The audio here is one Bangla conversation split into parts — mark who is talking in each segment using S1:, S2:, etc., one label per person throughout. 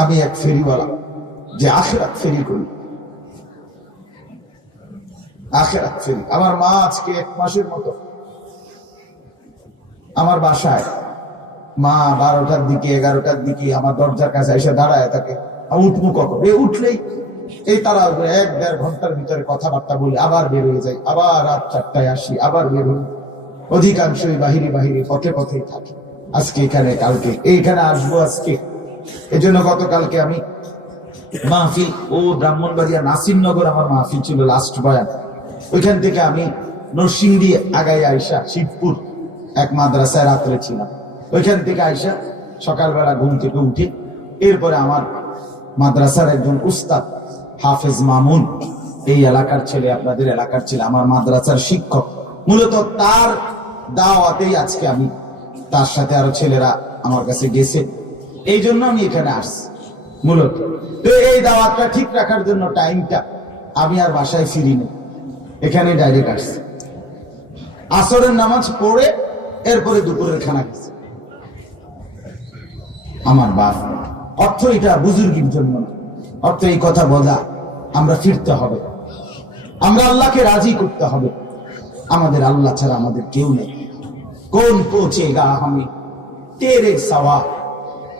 S1: আমি এক ফেরিওয়ালা, যে আখেরাত ফেরি করি। আখেরাত ফেরি। আমার মা আজকে এক মাসের মতো আমার বাসায়, মা বারোটার দিকে, এগারোটার দিকে আমার দরজার কাছে এসে দাঁড়ায় আমি উঠবো কখন? এ, উঠলেই। এই তারা এক দেড় ঘণ্টার ভিতরে কথাবার্তা বলে আবার বের হয়ে যায়। আবার রাত চারটায় আসি, আবার বের হই। অধিকাংশই বাহিরে বাহিরে পথে, পথেই থাকে। আজকে এখানে, কালকে। এইখানে আসব আজকে। এই জন্য গতকালকে আমি মাহফিল, ও ব্রাহ্মণবাড়িয়া নাসিরনগর আমার মাহফিল ছিল লাস্ট বয়ান। ওইখান থেকে আমি নরসিংদী আগাই আইসা শিবপুর এক মাদ্রাসায় রাত্রে ছিলাম। ওইখান থেকে আইসা সকালবেলা ঘুম থেকে উঠি এরপরে আমার মাদ্রাসার একজন উস্তাদ হাফেজ মামুন, এই এলাকার ছেলে, আপনাদের এলাকার ছেলে, আমার মাদ্রাসার শিক্ষক, মূলত তার দাওয়াতেই আজকে আমি তার সাথে আরও ছেলেরা আমার কাছে গেছে। এই জন্য আমি এখানে আসছি, মূলত। তো এই দাওয়াতটা ঠিক রাখার জন্য টাইমটা আমি আর বাসায় ফিরিনি। এখানে ডাইরেক্ট আসছি। আসরের নামাজ পড়ে এরপরে দুপুরের খানা খেয়েছি আমার বাপ, অর্থ এটা বুজুর্গির জন্য। অর্থ এই কথা বোঝা আমরা ফিরতে হবে। আমরা আল্লাহকে রাজি করতে হবে। আমাদের আল্লাহ ছাড়া আমাদের কেউ নেই। কোন পৌঁছে গা আমি? তেরে সওয়া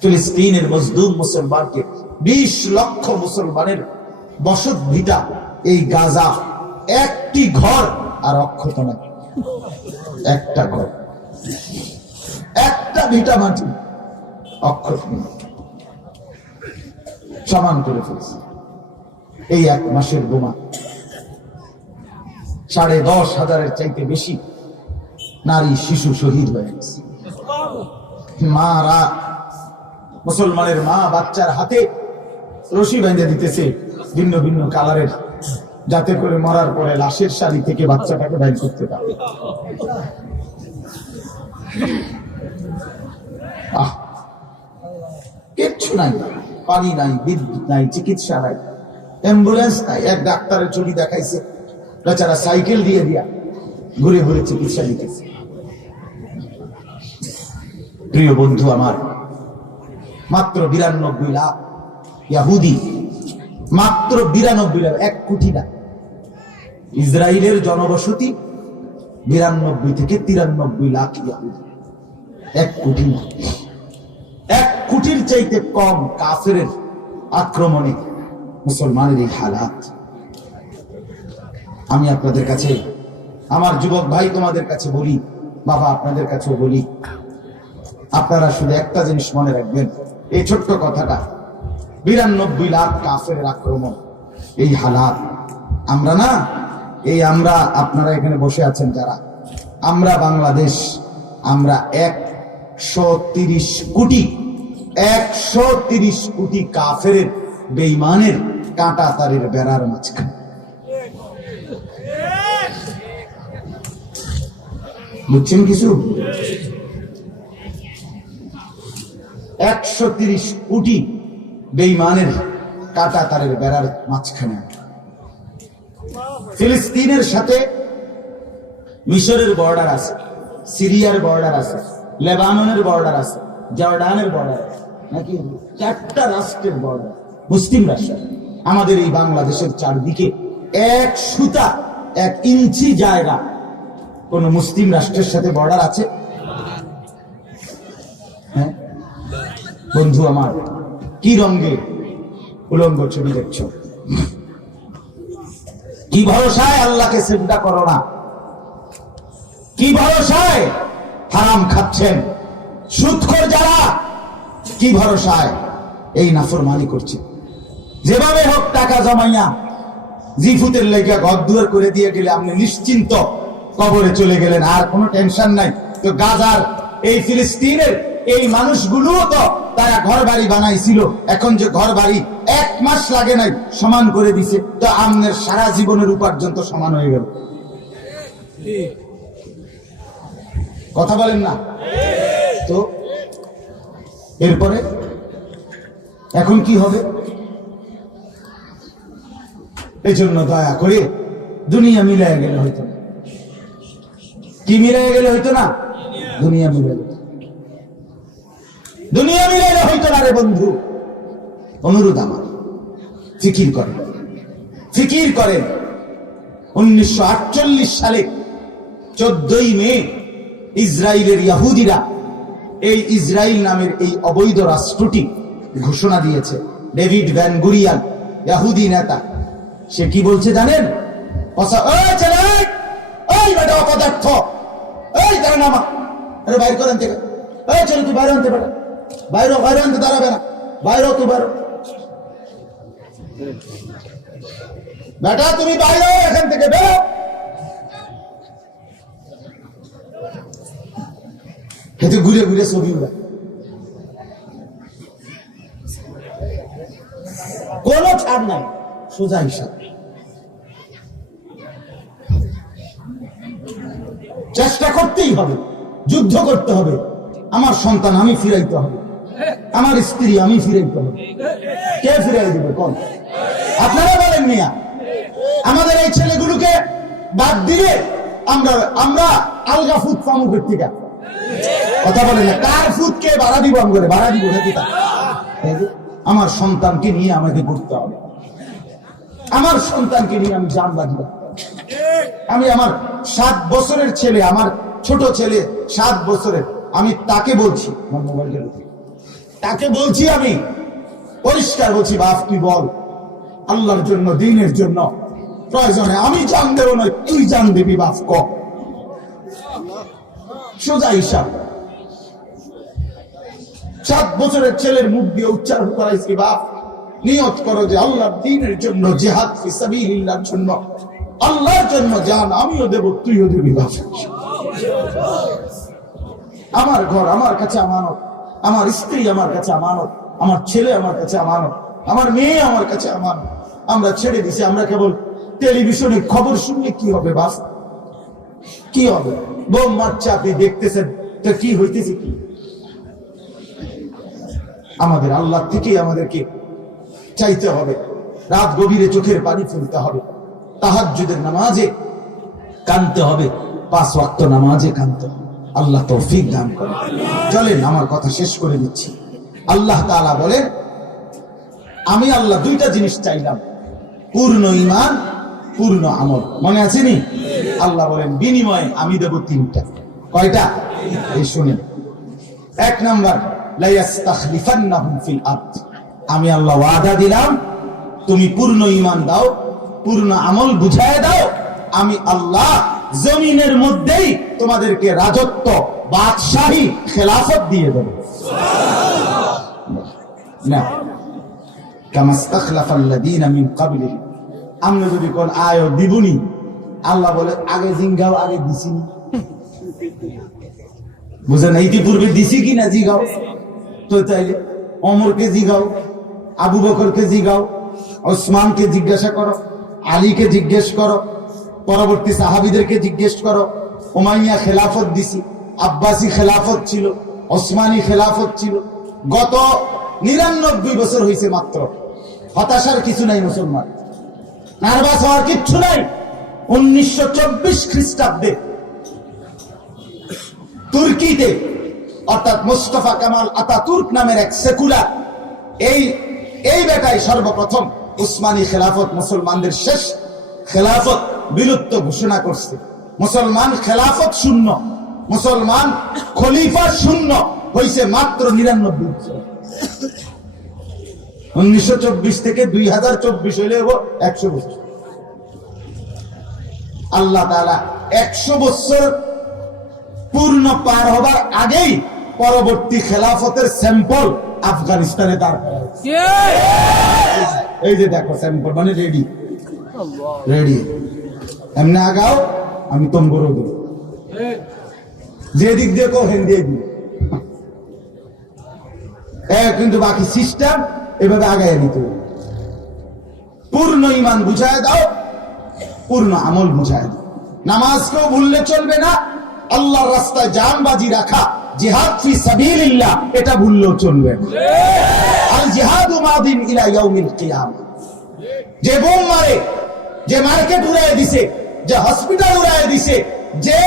S1: ফিলিস্তিনের মজদুর মুসলমানকে বিশ লক্ষ মুসলমানের বসত ভিটা এই গাজা, একটি ঘর আর অক্ষত না একটা ঘর। একটা ভিটা মাটি, অক্ষত সমান করে ফেলছে। এই এক মাসের বোমা সাড়ে দশ হাজারের চাইতে বেশি নারী, শিশু শহীদ হয়ে গেছে। মারা মুসলমানের মা বাচ্চার হাতে রশি বেঁধে দিতেছে ভিন্ন ভিন্ন কালারের, যাতে করে মরার পরে লাশের শাড়ি থেকে বাচ্চাটাকে বাইর করতে পারে। কিচ্ছু নাই, পানি নাই, বিদ্যুৎ নাই, চিকিৎসা নাই, অ্যাম্বুলেন্স নাই, এক ডাক্তারের চুলি দেখাইছে, বেচারা সাইকেল দিয়ে দিয়া ঘুরে ঘুরে চিকিৎসা নিতেছে। প্রিয় বন্ধু আমার মাত্র বিরানব্বই লাখ ইয়াহুদি, মাত্র বিরানব্বই লাখ, এক কোটি না। ইসরায়েলের জনবসতি বিরানব্বই থেকে তিরানব্বই লাখ ইয়াহুদি। এক কোটি না। এক কোটির চাইতে কম কাফের আক্রমণে মুসলমানের এই হালাত। আমি আপনাদের কাছে, আমার যুবক ভাই তোমাদের কাছে বলি, বাবা আপনাদের কাছেও বলি, আপনারা শুধু একটা জিনিস মনে রাখবেন এই ছোট্ট কথাটা। বিরানব্বই লাখ কাফের আক্রমণ। এই হালাত আমরা না, এই আমরা, আপনারা এখানে বসে আছেন যারা। আমরা বাংলাদেশ, আমরা একশো তিরিশ কোটি, একশো তিরিশ কোটি কাফের বেইমানের কাঁটা তারের বেড়ার মাঝখানে। বুঝছেন কিছু? একশো তিরিশ কোটি বেইমানের কাটা তারের বেড়ার মাঝখানে ফিলিস্তিনের সাথে মিশরের বর্ডার আছে, সিরিয়ার বর্ডার আছে, লেবাননের বর্ডার আছে, জর্ডানের বর্ডার নাকি চারটা রাষ্ট্রের বর্ডার? মুসলিম রাষ্ট্র। আমাদের এই বাংলাদেশের চারদিকে এক সুতা, এক ইঞ্চি জায়গা। কোন মুসলিম রাষ্ট্রের সাথে বর্ডার আছে বন্ধু আমার, কি রঙে উলঙ্গ ছবি দেখছ? কি ভরসায় আল্লাহকে চিন্তা করো না। কি ভরসায় হারাম খাচ্ছেন। সুৎখর যারা, কি ভরসায় এই নাফরমানি করছে। যেভাবে হোক টাকা জমাইয়া জিফুতের লেগে ঘর দুয়ার করে দিয়ে গেলে আপনি নিশ্চিন্ত কবরে চলে গেলেন, আর কোনো টেনশন নাই। তো গাজার এই ফিলিস্তিনের এই মানুষগুলো তো তারা ঘর বাড়ি বানাইছিল। এখন যে ঘর বাড়ি এক মাস লাগে নাই সমান করে দিছে। তো আমনের সারা জীবনের উপার্জন তো সমান হয়ে গেল। কথা বলেন না? তো এরপরে এখন কি হবে? এই জন্য দয়া করে দুনিয়া মিলাই গেলে হইতো কি মিলাই গেলে হইতো না? দুনিয়া মিলে। দুনিয়া মিলাইলে হইতো না রে বন্ধু। অনুরোধ আমার। ফিকির করেন। ফিকির করেন। উনিশশো আটচল্লিশ সালে চোদ্দই মে ইসরায়েলের ইয়াহুদিরা এই ইসরায়েল নামের এই অবৈধ রাষ্ট্রটি ঘোষণা দিয়েছে। ডেভিড ভ্যান গুরিয়ান, ইয়াহুদি নেতা। সে কি বলছে জানেন? অপদার্থ এই তারা নামা। বাইর করেন থেকে তুই বাইরে আনতে বেটা। বাইরে বাইরে আনতে দাঁড়াবে না। বাইরে তুই বাইরে। বেটা, তুমি বাইরে এখান থেকে বেরো হেঁটে ঘুরে ঘুরে ছবি উড়া। কোন ছাড় নাই, সোজা হিসাব। চেষ্টা করতেই হবে, যুদ্ধ করতে হবে। আমার সন্তান আমি ফিরাইতে হবে। আমার স্ত্রী আমি ফিরাইতে হবে। কে ফিরাই দিবে কোন আপনারা বলেন মিয়া, আমাদের এই ছেলেগুলোকে বাদ দিলে আমরা আমরা আলগা ফুট পামুকের থেকে কথা বলেন না, কার ফুট কে বাড়া দিব আমি করে বাড়া দিব তা? আমার সন্তানকে নিয়ে আমাকে করতে হবে। আমার সন্তানকে নিয়ে আমি জান বাজি আমি আমার সাত বছরের ছেলে, আমার ছোট ছেলে সাত বছরের। আমি তাকে বলছি। তাকে বলছি আমি। পরিষ্কার বলছি, বাপ, তুই বল। আল্লাহর জন্য, দিনের জন্য। প্রয়োজনে আমি জান দেবো না, তুই জান দিবি, বাপ, ক। সোজা হিসাব। সাত বছরের ছেলের মুখ দিয়ে উচ্চারণ করাইছি বাপ, নিয়ত করো যে আল্লাহর দিনের জন্য জেহাদ জন্য। আল্লাহর জন্য জান, আমিও দেব, তুইও দিবি, বাপ। আমার ঘর, আমার কাছে আমানত। আমার স্ত্রী আমার কাছে আমানত। আমার ছেলে আমার কাছে আমানত। আমার মেয়ে আমার কাছে আমানত। আমরা ছেড়ে দিছি, আমরা কেবল টেলিভিশনে খবর শুনলে কি হবে, বাস? কি হবে? বোম মারছে, আপনি দেখতেছেন। তো কি হইতেছে কি? আমাদের আল্লাহ থেকেই আমাদেরকে চাইতে হবে। রাত গভীরে চোখের পানি ফেলতে হবে। তাহাজ্জুদের নামাজে কানতে হবে। পাঁচ ওয়াক্ত নামাজে কানতে হবে। আল্লাহ তৌফিক দান করে চলেন, আমার কথা শেষ করে দিচ্ছি। আল্লাহ তাআলা বলেন, আমি আল্লাহ দুইটা জিনিস চাইলাম, পূর্ণ ইমান পূর্ণ আমল। মনে আছে নি? আল্লাহ বলেন, বিনিময়ে আমি দেব তিনটা। কয়টা? এই শুনেন। এক নাম্বার আমি আল্লাহ ওয়াদা দিলাম, তুমি পূর্ণ ইমান দাও, পূর্ণ আমল বুঝায় দাও, আমি আল্লাহ জমিনের মধ্যেই তোমাদেরকে রাজত্ব, বাদশাহী, খেলাফত দিয়ে দেব। না। আল্লাহ বলে, আগে জিঙ্গাও, আগে তো তাইলে অমরকে জিগাও, আবু বকরকে জিগাও, ওসমানকে জিজ্ঞাসা করো, আলীকে জিজ্ঞেস করো পরবর্তী সাহাবিদেরকে জিজ্ঞেস করো ওমাইয়া খেলাফত দিছি, আব্বাসি খেলাফত ছিল, ওসমানী খেলাফত ছিল, গত নিরানব্বই বছর হয়েছে মাত্র। হতাশার কিছু নাই মুসলমান। নার্ভাস হওয়ার কিচ্ছু নাই। উনিশশো চব্বিশ খ্রিস্টাব্দে তুর্কিতে, অর্থাৎ মুস্তফা কামাল আতাতুর্ক নামের এক সেকুলার, এই এই বেটাই সর্বপ্রথম উসমানী খেলাফত মুসলমানদের শেষ খেলাফত বিলুপ্ত ঘোষণা করছে। মুসলমান খেলাফত শূন্য মুসলমান খলিফা শূন্য হয়েছে মাত্র নিরানব্বই বছর। উনিশশো চব্বিশ থেকে দুই হাজার চব্বিশ হইলে একশো বছর। আল্লাহ একশো বছর পূর্ণ পার হবার আগেই পরবর্তী খেলাফতের স্যাম্পল আফগানিস্তানে দাঁড় করা এই যে দেখো স্যাম্পল মানে রেডি রেডি এমনি আগাও, আমি তোম করে দেব। যে দিক দিয়ে কো, হেন দিয়ে এ, কিন্তু বাকি সিস্টেম এভাবে আগায় নিতে পূর্ণ ইমান বুঝায় দাও, পূর্ণ আমল বুঝায় দাও। নামাজকেও ভুললে চলবে না, আল্লাহর রাস্তায় জান বাজি রাখা, জিহাদ ফি সাবিলিল্লাহ, এটা ভুললেও চলবে না। আল জিহাদু মাদিন ইলা ইয়াউমিল কিয়ামah যে বোম মারে যে মার্কেট উড়ায় দিছে যে হসপিটাল উড়ায় দিছে যে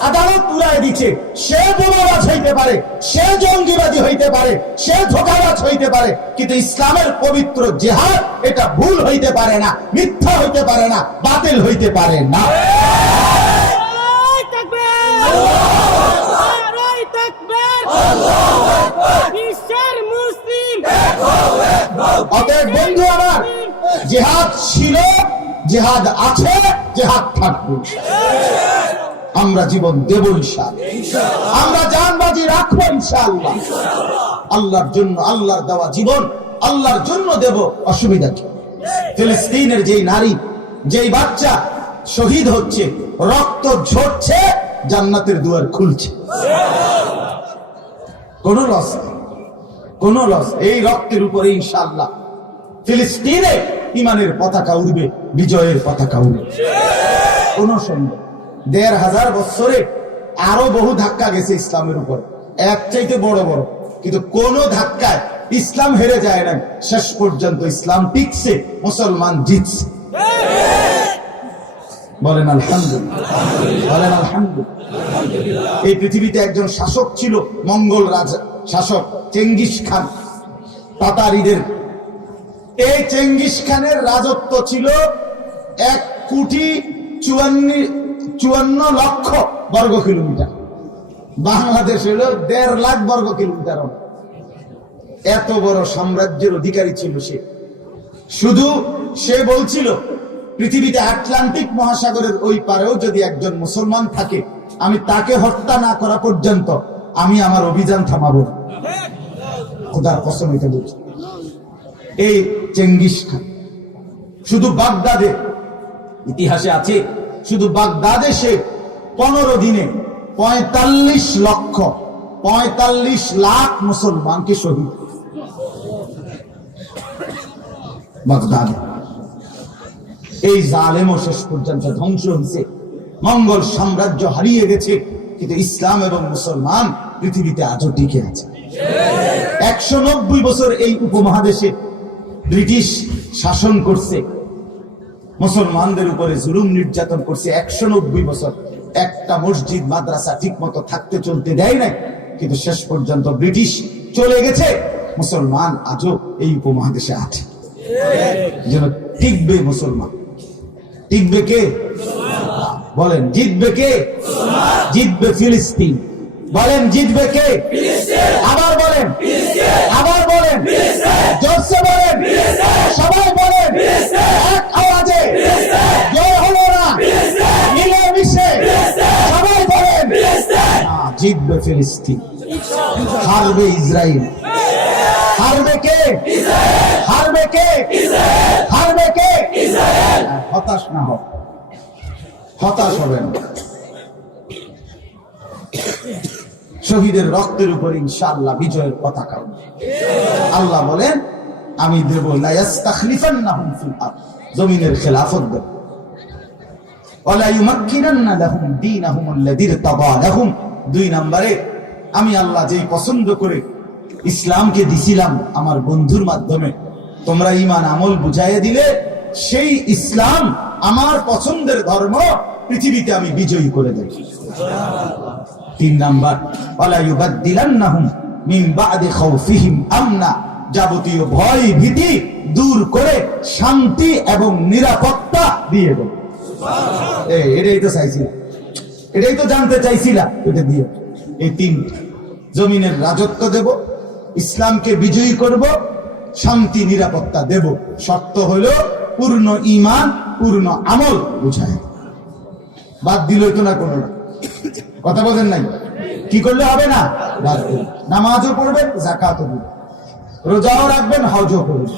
S1: আদালত উড়ায় দিছে সে বোমাবাজ হইতে পারে সে জঙ্গিবাদী হইতে পারে সে ধোকাবাজ হইতে পারে কিন্তু ইসলামের পবিত্র জেহাদ এটা ভুল হইতে পারে না মিথ্যা হইতে পারে না বাতিল হইতে পারে না। অতএব বন্ধু আমার জেহাদ ছিল জেহাদ আছে জেহাদ থাকবে আমরা জীবন দেব ইনশাআল্লাহ। আমরা জানবাজি রাখব ইনশাআল্লাহ। আল্লাহর জন্য আল্লাহর দেওয়া জীবন আল্লাহর জন্য দেব অসুবিধা কি ফিলিস্তিনের যেই নারী যেই বাচ্চা শহীদ হচ্ছে রক্ত ঝরছে জান্নাতের দুয়ার খুলছে। কোন লস কোন লস এই রক্তের উপরে ইনশাআল্লাহ। ফিলিস্তিনে ইমানের পতাকা উড়বে। বিজয়ের পতাকা উড়বে কোন সন্দেহ দেড় হাজার বছরে আরও বহু ধাক্কা গেছে ইসলামের উপর। এক চাইতে বড় বড়। কিন্তু কোন ধাক্কায় ইসলাম হেরে যায় না শেষ পর্যন্ত ইসলাম টিকছে, মুসলমান জিতছে। বলেন আলহামদুলিল্লাহ। বলেন আলহামদুলিল্লাহ। এই পৃথিবীতে একজন শাসক ছিল মঙ্গল রাজা শাসক চেঙ্গিস খান। তাতারিদের। এই চেঙ্গিস খানের রাজত্ব ছিল এক কোটি চুয়ান্ন চুয়ান্ন লক্ষ বর্গ কিলোমিটার। বাংলাদেশ হলো দেড় লাখ বর্গ কিলোমিটার এত বড় সাম্রাজ্যের অধিকারী ছিল সে। শুধু সে বলছিল, পৃথিবীতে আটলান্টিক মহাসাগরের ওই পারেও যদি একজন মুসলমান থাকে, আমি তাকে হত্যা না করা পর্যন্ত আমি আমার অভিযান থামাবো এই চেঙ্গিস খান, শুধু বাগদাদে ইতিহাসে আছে, শুধু বাগদাদে সে পনেরো দিনে পঁয়তাল্লিশ লক্ষ, পঁয়তাল্লিশ লাখ মুসলমানকে শহীদ বাগদাদে। এই জালেমও শেষ পর্যন্ত ধ্বংস হয়েছে। মঙ্গল সাম্রাজ্য হারিয়ে গেছে, কিন্তু ইসলাম এবং মুসলমান পৃথিবীতে আজও টিকে আছে। একশো নব্বই বছর এই উপমহাদেশে ব্রিটিশ শাসন করছে। মুসলমানদের উপরে জুলুম নির্যাতন করছে একশো নব্বই বছর। একটা মসজিদ, মাদ্রাসা ঠিক মতো থাকতে চলতে দেয় নাই, কিন্তু শেষ পর্যন্ত ব্রিটিশ চলে গেছে। মুসলমান আজও এই উপমহাদেশে আছে। যেন টিকবে মুসলমান। টিকবে কে? বলেন, জিতবে কে? জিতবে ফিলিস্তিন। বলেন, জিতবে কে? আবার বলেন আবার বলেন। বলেন। সবাই বলেন জিতবে ফিলিস্তিন। হারবে ইসরায়েল হারবে কে? হারবে কে? হারবে কে? হতাশ না হোক হতাশ হবেন শহীদের রক্তের উপর ইনশাআল্লাহ বিজয়ের পতাকা। আল্লাহ বলেন, আমি দেব লা ইয়াস্তাখলিফান্নাহুম ফিল জমিনের খেলাফত আমি আল্লাহ যেই পছন্দ করে ইসলামকে দিছিলাম আমার বন্ধুর মাধ্যমে, তোমরা ইমান আমল বুঝাইয়া দিলে সেই ইসলাম আমার পছন্দের ধর্ম পৃথিবীতে আমি বিজয়ী করে দেব। তিন নাম্বার যাবতীয় ভয় ভীতি দূর করে শান্তি এবং নিরাপত্তা দিয়ে দেব। এটাই তো চাইছিলাম। এটাই তো জানতে চাইছিলাম, এটা দিয়ে। এই তিন, জমিনের রাজত্ব দেব, ইসলামকে বিজয়ী করব, শান্তি, নিরাপত্তা দেব। শর্ত হলো পূর্ণ ইমান পূর্ণ আমল বুঝায়। বাদ দিলই তো না কোনো কথা বলেন নাই? কি করলে হবে না। নামাজও পড়বেন, জাকাতও দিবেন। রোজাও রাখবেন, হজও করবেন।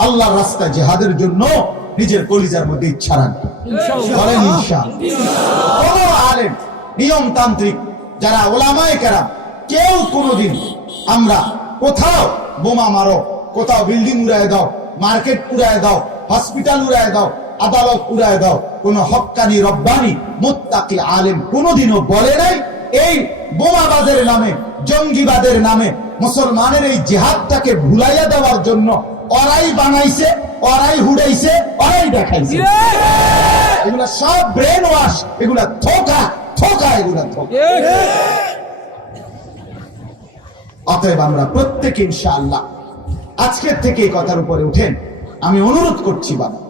S1: আল্লাহর রাস্তায় জেহাদের জন্য নিজের কলিজার মধ্যে ইচ্ছা রাখবেন বলেন। কোনো আলেম নিয়মতান্ত্রিক যারা ওলামায়ে কেরাম কেউ কোনোদিন আমরা কোথাও বোমা মারো কোথাও বিল্ডিং উড়ায় দাও মার্কেট উড়ায় দাও হসপিটাল উড়ায় দাও আদালত উড়ায় দাও কোন হক্কানি রব্বানি মুত্তাকি আলেম কোনোদিনও বলে নাই এই বোমাবাদের নামে জঙ্গিবাদের নামে মুসলমানের এই জেহাদটাকে ভুলাইয়া দেওয়ার জন্য ওরাই বানাইছে ওরাই হুড়াইছে ওরাই দেখাইছে। এগুলা সব ব্রেন ওয়াশ এগুলা থোকা থোকা এগুলা থোকা অতএব আমরা প্রত্যেকে ইনশাআল্লাহ আজকের থেকে এই কথার উপরে উঠেন। আমি অনুরোধ করছি বাবা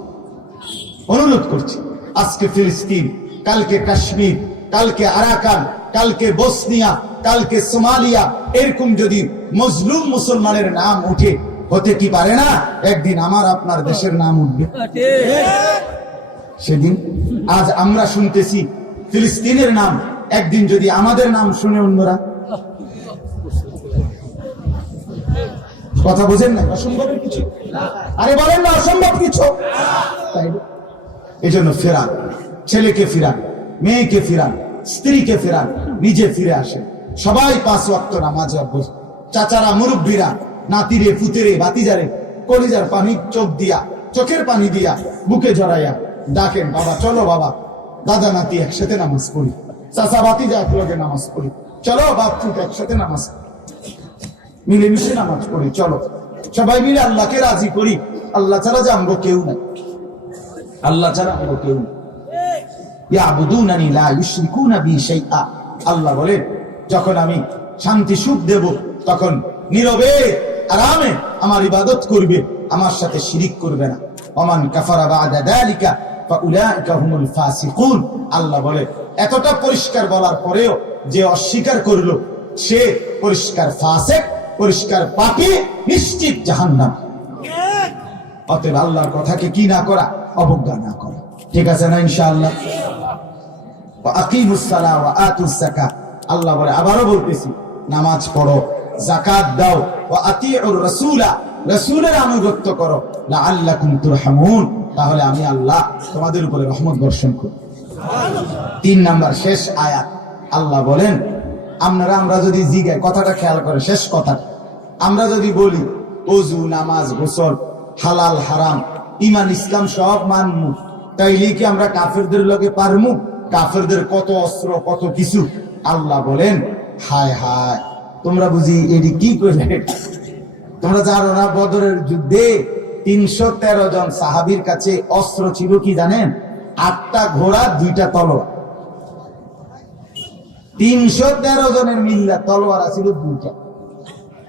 S1: অনুরোধ করছি। আজকে ফিলিস্তিন কালকে কাশ্মীর কালকে আরাকান কালকে বসনিয়া কালকে সোমালিয়া এরকম যদি মজলুম মুসলমানের নাম উঠে হতে কি পারে না? একদিন আমার আপনার দেশের নাম উঠবে। সেদিন আজ আমরা শুনতেছি ফিলিস্তিনের নাম। একদিন যদি আমাদের নাম শুনে অন্যরা। কথা বোঝেন না? অসম্ভবের কিছু। আরে বলেন না অসম্ভব কিছু। এই জন্য ফেরান। ছেলেকে ফিরান মেয়েকে ফিরান স্ত্রীকে ফেরান নিজে ফিরে আসে সবাই পাঁচ ওয়াক্ত নামাজে অভ্যস্ত চাচারা মুরব্বীরা নাতিরে ফুতেরে বাতিজারে কলিজার পানি চোখ দিয়া, চোখের পানি দিয়া, বুকে জড়াইয়া ডাকেন, বাবা, চলো বাবা। দাদা, নাতি একসাথে নামাজ পড়ি। চাচা বাতিজা একলগে নামাজ পড়ি। চলো বাপ ফুট একসাথে নামাজ। মিলেমিশে নামাজ পড়ি, চলো। সবাই মিলে আল্লাহকে রাজি করি। আল্লাহ ছাড়া যে আমগো কেউ নাই। আল্লাহ ছাড়া আমগো কেউ নাই। আল্লাহ বলে যখন আমি শান্তি সুখ দেব, তখন নীরবে আরামে আমার ইবাদত করবে, আমার সাথে শিরিক করবে না। ওমান কাফারা আল্লাহ বলে, এতটা পরিষ্কার বলার পরেও যে অস্বীকার করল, সে পরিষ্কার ফাসিক, পরিষ্কার পাপী, নিশ্চিত জাহান্নাম। অতএব আল্লাহর কথাকে কি না করা, অবজ্ঞা না করা। ঠিক আছে না ইনশাআল্লাহ? আকিমুস আল্লাহ বলে, আবারও বলতেছি, নামাজ পড়ো। যাকাত দাও। ওয়া আতিউর রাসূলা, রাসূলের আনুগত্য করো। লাআল্লাকুম তুরহামুন। তাহলে আমি আল্লাহ তোমাদের উপরে রহমত বর্ষণ করব তিন নাম্বার শেষ আয়াত। আল্লাহ বলেন, আপনারা, আমরা যদি জিগাই কথাটা খেয়াল করে, শেষ কথা। আমরা যদি বলি অজু নামাজ, গোসল, হালাল, হারাম ইমান ইসলাম সব মানমু। তাইলে কি আমরা কাফেরদের লগে পারমু? কাফেরদের কত অস্ত্র, কত কিছু? আল্লাহ বলেন, হায় হায়। তোমরা বুঝি এটি কি করে? তোমরা জানো না, বদরের যুদ্ধে তিনশো তেরো জন সাহাবির কাছে অস্ত্র ছিল কি জানেন? আটটা ঘোড়া, দুইটা তলোয়ার। তিনশো তেরো জনের মিল্লা তলোয়ার ছিল দুইটা।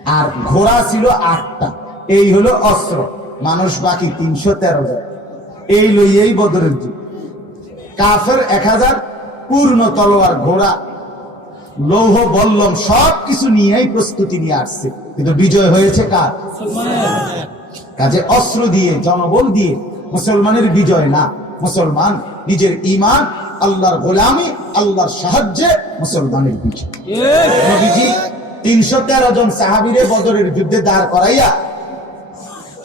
S1: আর ঘোড়া ছিল আটটা। এই হলো অস্ত্র। মানুষ বাকি তিনশো তেরো জন। এই লইয়েই বদরের যুগ কাফের এক হাজার পূর্ণ তলোয়ার, ঘোড়া লৌহ বল্লম সব কিছু নিয়েই প্রস্তুতি নিয়ে আসছে। কিন্তু বিজয় হয়েছে কার? কাজে অস্ত্র দিয়ে, জনবল দিয়ে। মুসলমানের বিজয় না। মুসলমান নিজের ইমান আল্লাহর গোলামি, আল্লাহর সাহায্যে মুসলমানের বিজয়। তিনশো তেরো জন সাহাবিরে বদরের যুদ্ধে দাঁড় করাইয়া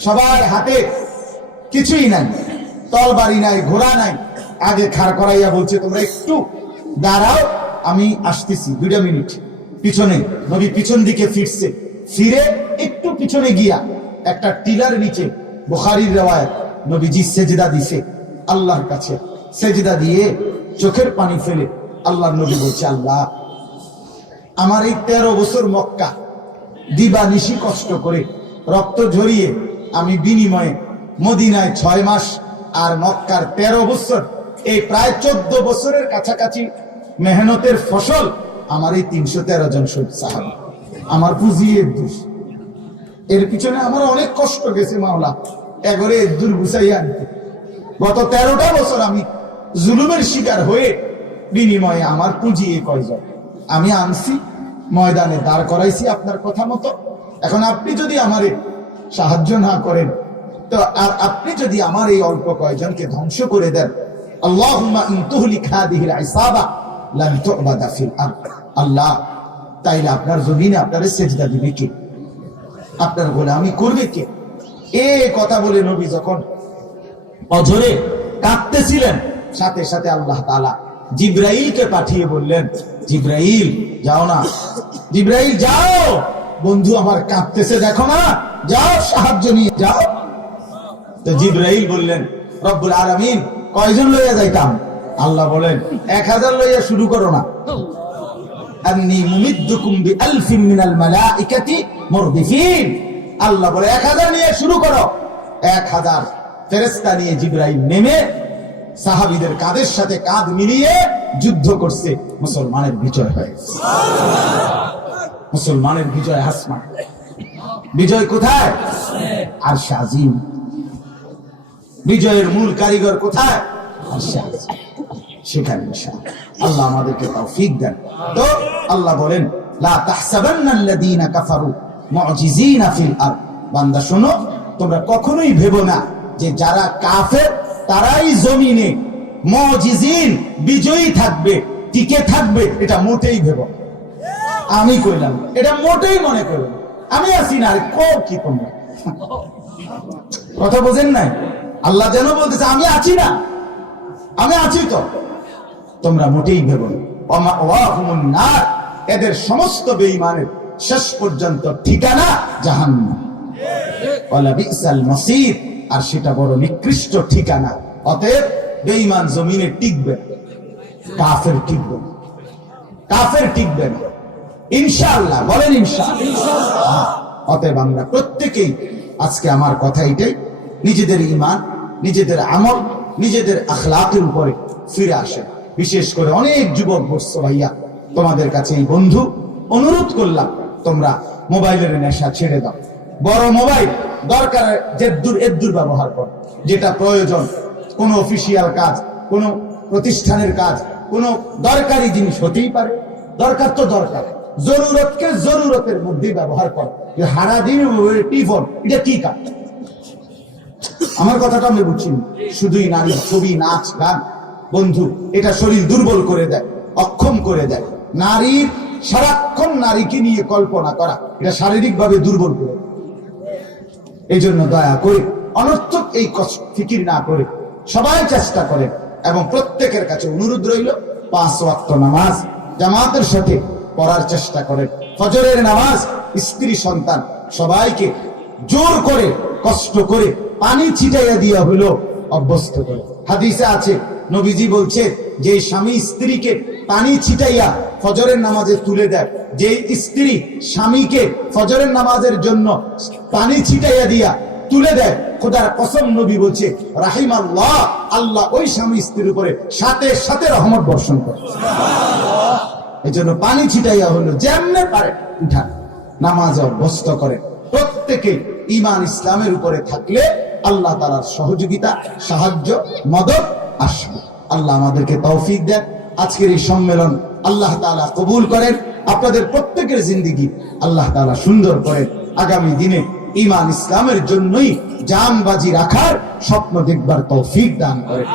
S1: সবার হাতে কিছুই নাই তলবাড়ি নাই, ঘোড়া নাই, আগে খাড় করাইয়া বলছে, তোমরা একটু দাঁড়াও আমি আসতেছি দুইটা মিনিট। পিছনে, নবী পিছন দিকে ফিরছে। ফিরে একটু পিছনে গিয়া একটা টিলার নিচে বুখারির রেওয়ায়ত নবীজি সেজদা দিছে আল্লাহর কাছে। সেজদা দিয়ে চোখের পানি ফেলে আল্লাহর নবী বলছে, আল্লাহ, আমার এই তেরো বছর মক্কা দিবা নিশি কষ্ট করে রক্ত ঝরিয়ে আমি বিনিময়ে মদিনায় ছয় মাস আর মক্কার তেরো বছর, এই প্রায় চোদ্দ বছরের কাছাকাছি মেহনতের ফসল আমার এই তিনশো তেরো জন সাহাব। আমার পুঁজি দোষ। এর পিছনে আমার অনেক কষ্ট গেছে মাওলা। এগরে এদুর গুছাই আনতে। গত তেরোটা বছর আমি জুলুমের শিকার হয়ে বিনিময়ে আমার পুঁজি এ কয়জন। আমি আনছি, ময়দানে দাঁড় করাইছি আপনার কথা মতো। এখন আপনি যদি আমারে সাহায্য না করেন, তো আর আপনি যদি আমার এই অল্প কয়জনকে ধ্বংস করে দেন, আল্লাহুম্মা ইন তুহলিক হাদিহিল ইসাবা আল্লাহ, তাইলে আপনার জমিনে সেজদা দিবে কে? আপনার গোলামি করবে কে? এ কথা বলে নবী যখন অঝরে কাঁদতেছিলেন, সাথে সাথে আল্লাহ তাআলা জিব্রাইলকে পাঠিয়ে বললেন, জিব্রাইল, যাও না। জিব্রাইল, যাও। বন্ধু আমার কাঁদতেছে, দেখো না। যাও, সাহায্য নিয়ে যাও। তো জিব্রাইল বললেন, রব্বুল আলামিন, কয়জন লইয়া যাইতাম? আল্লাহ বলেন, এক হাজার লইয়া শুরু করো না। বলে, এক হাজার নিয়ে শুরু করো। ফেরেস্তা নিয়ে নেমে সাহাবীদের কাঁধের সাথে কাঁধ মিলিয়ে যুদ্ধ করছে। মুসলমানের বিজয় হয় মুসলমানের বিজয় আসমান। বিজয় কোথায়? আর শাজিম বিজয়ের মূল কারিগর কোথায়? আর আজিম। সেখানে ইনশাআল্লাহ। আল্লাহ আমাদেরকে তৌফিক দেন। তো আল্লাহ বলেন, লা তাহসাবান্না কাফারু মুজিজিনা ফিল আরদ। বান্দা তোমরা কখনোই ভেবো না যে যারা কাফের, তারাই জমিনে মুজিজিন বিজয়ী থাকবে, টিকে থাকবে, এটা মোটেই ভেবো আমি কইলাম, এটা মোটেই মনে করো আমি আছি না, আরে কি তোমরা? কথা বোঝেন নাই? আল্লাহ যেন বলতেছে, আমি আছি না। আমি আছি তো। তোমরা মোটেই ভেবো না। এদের সমস্ত বেঈমানের শেষ পর্যন্ত ঠিকানা জাহান্নাম। আর সেটা বড় নিকৃষ্ট ঠিকানা। অতএব বেঈমান জমিনে টিকবে কাফের টিকবে কাফের টিকবে না। ইনশাআল্লাহ, বলেন ইনশাআল্লাহ। অতএব আমরা প্রত্যেকেই আজকে আমার কথা এটাই, নিজেদের ইমান নিজেদের আমল, নিজেদের আখলাকের উপরে ফিরে আসে বিশেষ করে অনেক যুবক বসছো ভাইয়া, তোমাদের কাছে এই বন্ধু, অনুরোধ করলাম, তোমরা মোবাইলের নেশা ছেড়ে দাও। বড় মোবাইল দরকার যেদূর এদূর ব্যবহার করো, যেটা প্রয়োজন। কোন অফিসিয়াল কাজ, কোন প্রতিষ্ঠানের কাজ, কোন দরকারি জিনিস হতেই পারে। দরকার তো দরকার। জরুরতকে জরুরতের মধ্যে ব্যবহার কর। হারা দিন টিফোন, এটা কি কাজ? আমার কথাটা আমি বুঝছি শুধুই নারী, ছবি, নাচ, গান। বন্ধু, এটা শরীর দুর্বল করে দেয়, অক্ষম করে দেয়। নারীর সারাক্ষণ নারীকে নিয়ে কল্পনা করা, এটা শারীরিকভাবে দুর্বল করে এই জন্য দয়া করে, অনর্থক এই ফিকির না করে, সবাই চেষ্টা করেন এবং প্রত্যেকের কাছে অনুরোধ রইল, পাঁচ ওয়াক্ত নামাজ, জামাতের সাথে পড়ার চেষ্টা করেন। ফজরের নামাজ, স্ত্রী, সন্তান, সবাইকে জোর করে, কষ্ট করে, পানি ছিটাইয়া দিয়া হলো অভ্যস্ত করে। হাদিসে আছে নবীজি বলছে, যে স্বামী স্ত্রীকে পানি ছিটাইয়া ফজরের নামাজে তুলে দেয়, যে স্ত্রী স্বামীকে ফজরের নামাজের জন্য পানি ছিটাইয়া দিয়া তুলে দেয়, খোদার কসম নবী বলছে রাহিম আল্লাহ আল্লাহ ওই স্বামী স্ত্রীর উপরে সাথে সাথে রহমত বর্ষণ করে। এই জন্য পানি ছিটাইয়া হলো যেমনে পারে উঠান, নামাজ অভ্যস্ত করে। প্রত্যেকে ইমান ইসলামের উপরে থাকলে আল্লাহ তালার সহযোগিতা, সাহায্য, মদত আসবে। আল্লাহ আমাদেরকে তৌফিক দেন। আজকের এই সম্মেলন আল্লাহ তাআলা কবুল করেন। আপনাদের প্রত্যেকের জিন্দিগি আল্লাহ তাআলা সুন্দর করেন আগামী দিনে ইমান ইসলামের জন্যই জানবাজি রাখার স্বপ্ন দেখবার তৌফিক দান করেন